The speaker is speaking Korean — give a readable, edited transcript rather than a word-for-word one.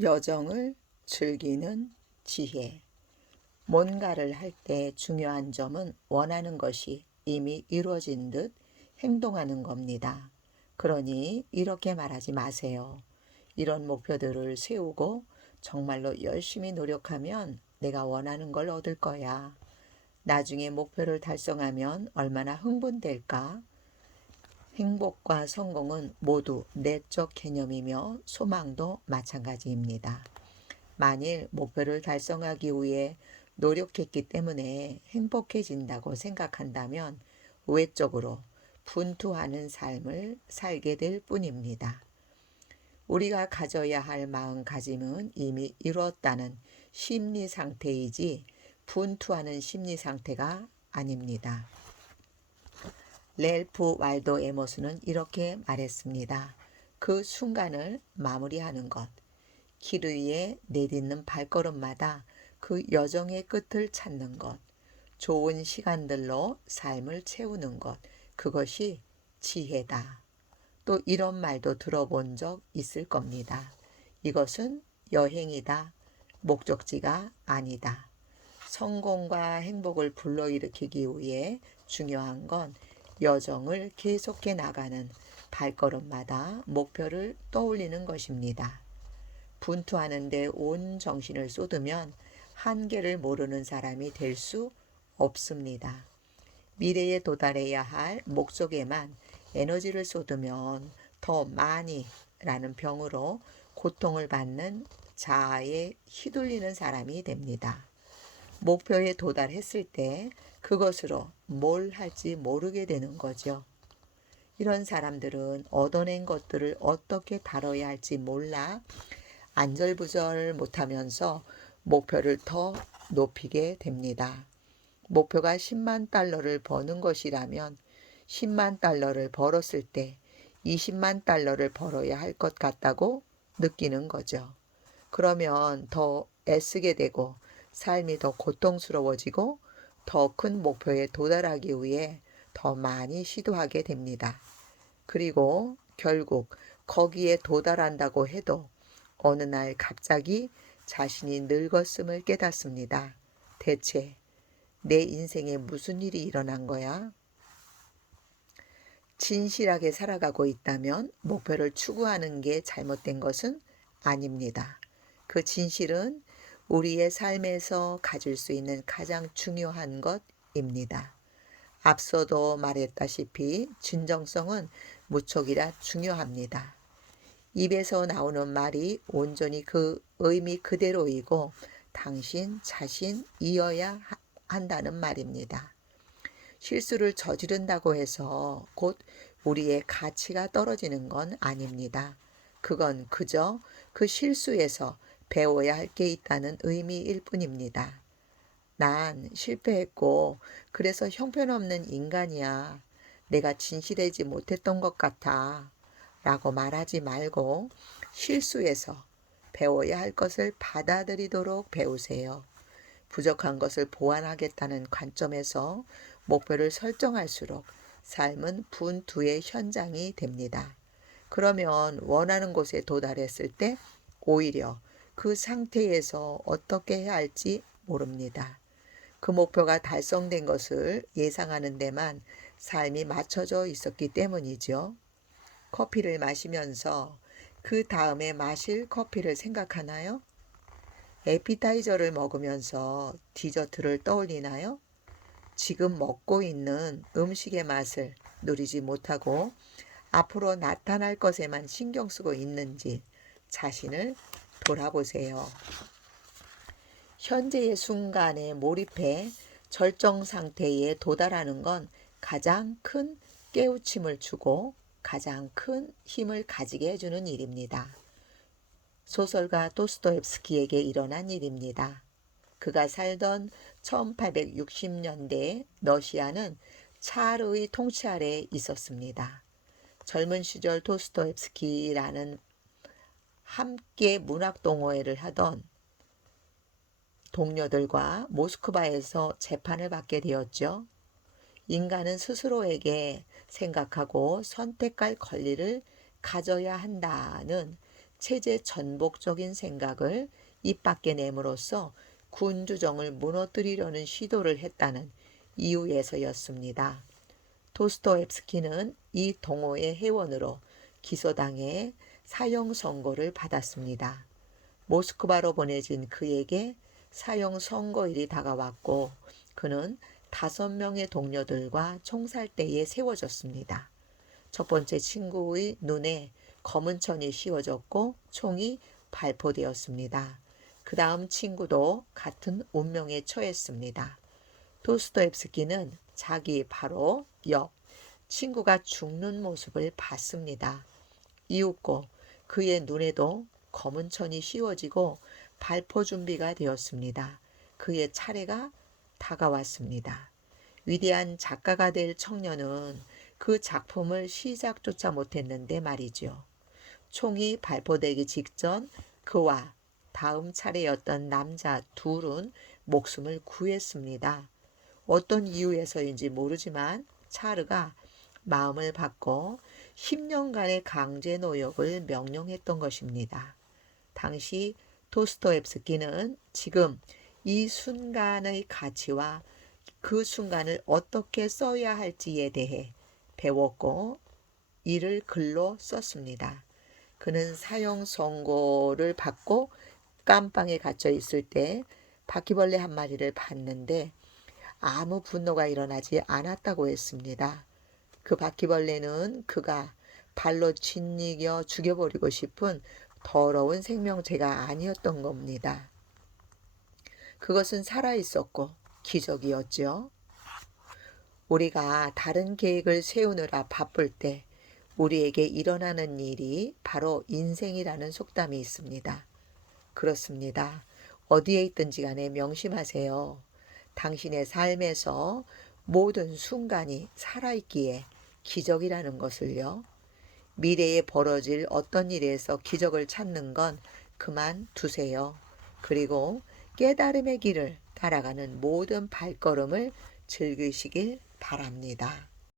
여정을 즐기는 지혜. 뭔가를 할 때 중요한 점은 원하는 것이 이미 이루어진 듯 행동하는 겁니다. 그러니 이렇게 말하지 마세요. 이런 목표들을 세우고 정말로 열심히 노력하면 내가 원하는 걸 얻을 거야. 나중에 목표를 달성하면 얼마나 흥분될까? 행복과 성공은 모두 내적 개념이며 소망도 마찬가지입니다. 만일 목표를 달성하기 위해 노력했기 때문에 행복해진다고 생각한다면 외적으로 분투하는 삶을 살게 될 뿐입니다. 우리가 가져야 할 마음가짐은 이미 이루었다는 심리 상태이지 분투하는 심리 상태가 아닙니다. 렐프 waldo 에머스는 이렇게 말했습니다. 그 순간을 마무리하는 것, 길 위에 내딛는 발걸음마다 그 여정의 끝을 찾는 것, 좋은 시간들로 삶을 채우는 것, 그것이 지혜다. 또 이런 말도 들어본 적 있을 겁니다. 이것은 여행이다. 목적지가 아니다. 성공과 행복을 불러일으키기 위해 중요한 건 여정을 계속해 나가는 발걸음마다 목표를 떠올리는 것입니다. 분투하는 데 온 정신을 쏟으면 한계를 모르는 사람이 될 수 없습니다. 미래에 도달해야 할 목적에만 에너지를 쏟으면 더 많이 라는 병으로 고통을 받는 자아에 휘둘리는 사람이 됩니다. 목표에 도달했을 때 그것으로 뭘 할지 모르게 되는 거죠. 이런 사람들은 얻어낸 것들을 어떻게 다뤄야 할지 몰라 안절부절 못하면서 목표를 더 높이게 됩니다. 목표가 10만 달러를 버는 것이라면 10만 달러를 벌었을 때 20만 달러를 벌어야 할 것 같다고 느끼는 거죠. 그러면 더 애쓰게 되고 삶이 더 고통스러워지고 더 큰 목표에 도달하기 위해 더 많이 시도하게 됩니다. 그리고 결국 거기에 도달한다고 해도 어느 날 갑자기 자신이 늙었음을 깨닫습니다. 대체 내 인생에 무슨 일이 일어난 거야? 진실하게 살아가고 있다면 목표를 추구하는 게 잘못된 것은 아닙니다. 그 진실은 우리의 삶에서 가질 수 있는 가장 중요한 것입니다. 앞서도 말했다시피 진정성은 무척이라 중요합니다. 입에서 나오는 말이 온전히 그 의미 그대로이고 당신 자신이어야 한다는 말입니다. 실수를 저지른다고 해서 곧 우리의 가치가 떨어지는 건 아닙니다. 그건 그저 그 실수에서 배워야 할 게 있다는 의미일 뿐입니다. 난 실패했고 그래서 형편없는 인간이야. 내가 진실하지 못했던 것 같아. 라고 말하지 말고 실수에서 배워야 할 것을 받아들이도록 배우세요. 부족한 것을 보완하겠다는 관점에서 목표를 설정할수록 삶은 분투의 현장이 됩니다. 그러면 원하는 곳에 도달했을 때 오히려 그 상태에서 어떻게 해야 할지 모릅니다. 그 목표가 달성된 것을 예상하는 데만 삶이 맞춰져 있었기 때문이죠. 커피를 마시면서 그 다음에 마실 커피를 생각하나요? 에피타이저를 먹으면서 디저트를 떠올리나요? 지금 먹고 있는 음식의 맛을 누리지 못하고 앞으로 나타날 것에만 신경 쓰고 있는지 자신을 돌아보세요. 현재의 순간에 몰입해 절정 상태에 도달하는 건 가장 큰 깨우침을 주고 가장 큰 힘을 가지게 해주는 일입니다. 소설가 도스토옙스키에게 일어난 일입니다. 그가 살던 1860년대 러시아는 차르의 통치 아래 있었습니다. 젊은 시절 도스토옙스키라는 함께 문학 동호회를 하던 동료들과 모스크바에서 재판을 받게 되었죠. 인간은 스스로에게 생각하고 선택할 권리를 가져야 한다는 체제 전복적인 생각을 입 밖에 내므로써 군주정을 무너뜨리려는 시도를 했다는 이유에서였습니다. 도스토옙스키는 이 동호회 회원으로 기소당해 사형 선고를 받았습니다. 모스크바로 보내진 그에게 사형 선고일이 다가왔고 그는 5명의 동료들과 총살대에 세워졌습니다. 첫 번째 친구의 눈에 검은 천이 씌워졌고 총이 발포되었습니다. 그 다음 친구도 같은 운명에 처했습니다. 도스토옙스키는 자기 바로 옆 친구가 죽는 모습을 봤습니다. 이윽고 그의 눈에도 검은 천이 씌워지고 발포 준비가 되었습니다. 그의 차례가 다가왔습니다. 위대한 작가가 될 청년은 그 작품을 시작조차 못했는데 말이죠. 총이 발포되기 직전 그와 다음 차례였던 남자 둘은 목숨을 구했습니다. 어떤 이유에서인지 모르지만 차르가 마음을 바꿔 10년간의 강제 노역을 명령했던 것입니다. 당시 도스토옙스키는 지금 이 순간의 가치와 그 순간을 어떻게 써야 할지에 대해 배웠고 이를 글로 썼습니다. 그는 사형 선고를 받고 깜빵에 갇혀 있을 때 바퀴벌레 한 마리를 봤는데 아무 분노가 일어나지 않았다고 했습니다. 그 바퀴벌레는 그가 발로 짓이겨 죽여버리고 싶은 더러운 생명체가 아니었던 겁니다. 그것은 살아있었고 기적이었죠. 우리가 다른 계획을 세우느라 바쁠 때 우리에게 일어나는 일이 바로 인생이라는 속담이 있습니다. 그렇습니다. 어디에 있든지 간에 명심하세요. 당신의 삶에서 모든 순간이 살아있기에 기적이라는 것을요. 미래에 벌어질 어떤 일에서 기적을 찾는 건 그만 두세요. 그리고 깨달음의 길을 따라가는 모든 발걸음을 즐기시길 바랍니다.